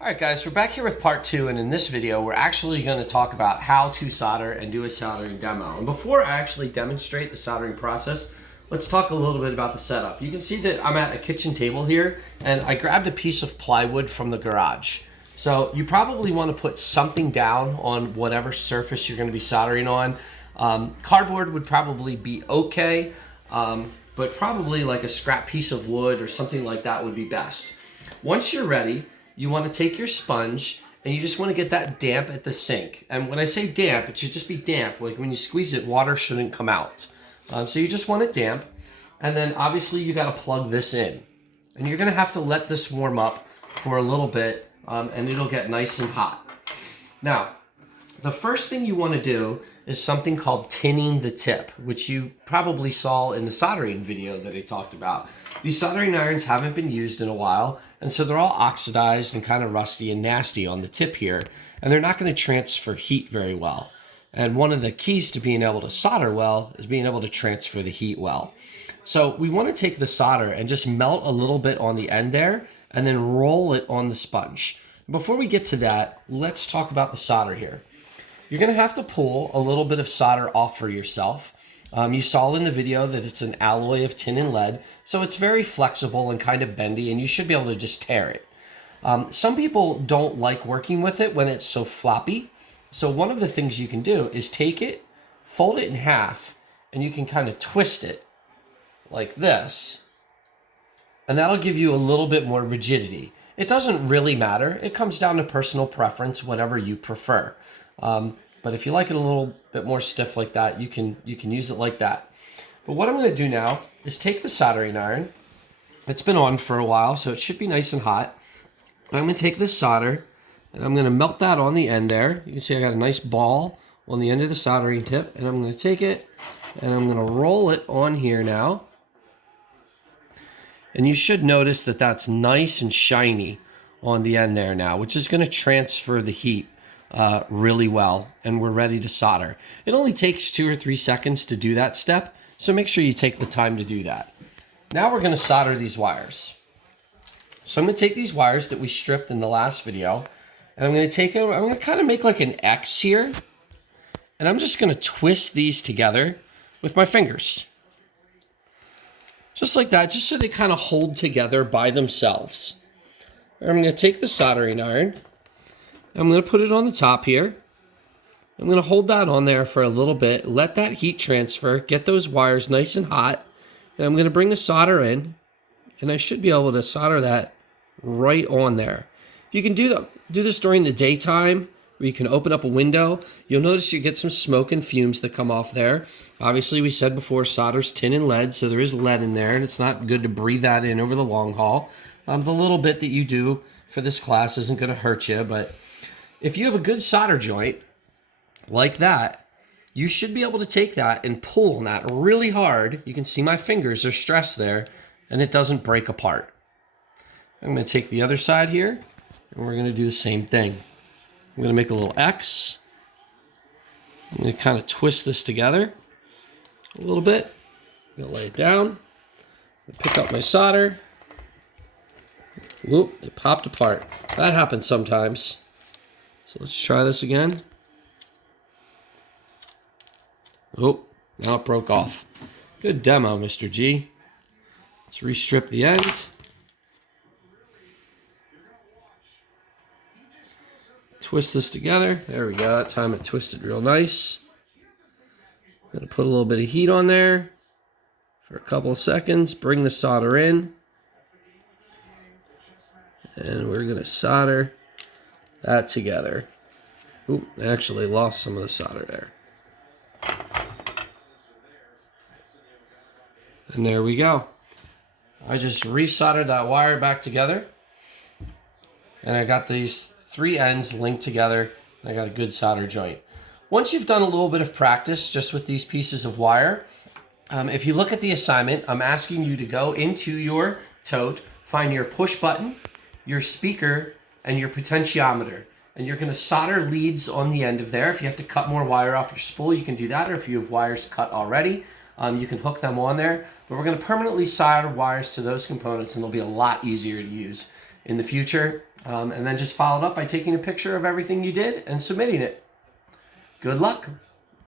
All right, guys, we're back here with part two, and in this video, we're actually going to talk about how to solder and do a soldering demo. And before I actually demonstrate the soldering process, let's talk a little bit about the setup. You can see that I'm at a kitchen table here, and I grabbed a piece of plywood from the garage. So you probably want to put something down on whatever surface you're going to be soldering on. Cardboard would probably be okay, but probably like a scrap piece of wood or something like that would be best. Once you're ready, you want to take your sponge and you just want to get that damp at the sink. And when I say damp, it should just be damp. Like when you squeeze it, water shouldn't come out. So you just want it damp. And then obviously you got to plug this in. And you're going to have to let this warm up for a little bit and it'll get nice and hot. Now, the first thing you want to do is something called tinning the tip, which you probably saw in the soldering video that I talked about. These soldering irons haven't been used in a while, and so they're all oxidized and kind of rusty and nasty on the tip here, and they're not going to transfer heat very well. And one of the keys to being able to solder well is being able to transfer the heat well. So we want to take the solder and just melt a little bit on the end there, and then roll it on the sponge. Before we get to that, let's talk about the solder here. You're going to have to pull a little bit of solder off for yourself. You saw in the video that it's an alloy of tin and lead, so it's very flexible and kind of bendy, and you should be able to just tear it. Some people don't like working with it when it's so floppy, so one of the things you can do is take it, fold it in half, and you can kind of twist it like this, and that'll give you a little bit more rigidity. It doesn't really matter. It comes down to personal preference, whatever you prefer. But if you like it a little bit more stiff like that, you can use it like that. But what I'm going to do now is take the soldering iron. It's been on for a while, so it should be nice and hot. And I'm going to take this solder, and I'm going to melt that on the end there. You can see I got a nice ball on the end of the soldering tip, and I'm going to take it, and I'm going to roll it on here now. And you should notice that that's nice and shiny on the end there now, which is going to transfer the heat really well, and we're ready to solder. It only takes 2 or 3 seconds to do that step, so make sure you take the time to do that. Now we're going to solder these wires. So I'm going to take these wires that we stripped in the last video, and I'm going to take them, I'm going to kind of make like an X here, and I'm just going to twist these together with my fingers. Just like that, just so they kind of hold together by themselves. And I'm going to take the soldering iron, I'm going to put it on the top here. I'm going to hold that on there for a little bit, let that heat transfer, get those wires nice and hot, and I'm going to bring the solder in, and I should be able to solder that right on there. If you can do this during the daytime, where you can open up a window, you'll notice you get some smoke and fumes that come off there. Obviously, we said before, solder's tin and lead, so there is lead in there, and it's not good to breathe that in over the long haul. The little bit that you do for this class isn't going to hurt you, but if you have a good solder joint like that, you should be able to take that and pull on that really hard. You can see my fingers are stressed there, and it doesn't break apart. I'm going to take the other side here, and we're going to do the same thing. I'm going to make a little X. I'm going to kind of twist this together a little bit. I'm going to lay it down. Pick up my solder. Whoop, it popped apart. That happens sometimes. So let's try this again. Oh, now it broke off. Good demo, Mr. G. Let's restrip the ends. Twist this together. There we go. That time it twisted real nice. I'm going to put a little bit of heat on there for a couple of seconds. Bring the solder in. And we're going to solder that together. Oop, I actually lost some of the solder there. And there we go. I just resoldered that wire back together. And I got these 3 ends linked together. I got a good solder joint. Once you've done a little bit of practice just with these pieces of wire, if you look at the assignment, I'm asking you to go into your tote, find your push button, your speaker, and your potentiometer. And you're going to solder leads on the end of there. If you have to cut more wire off your spool, you can do that. Or if you have wires cut already, you can hook them on there. But we're going to permanently solder wires to those components, and they'll be a lot easier to use in the future. And then just follow it up by taking a picture of everything you did and submitting it. Good luck.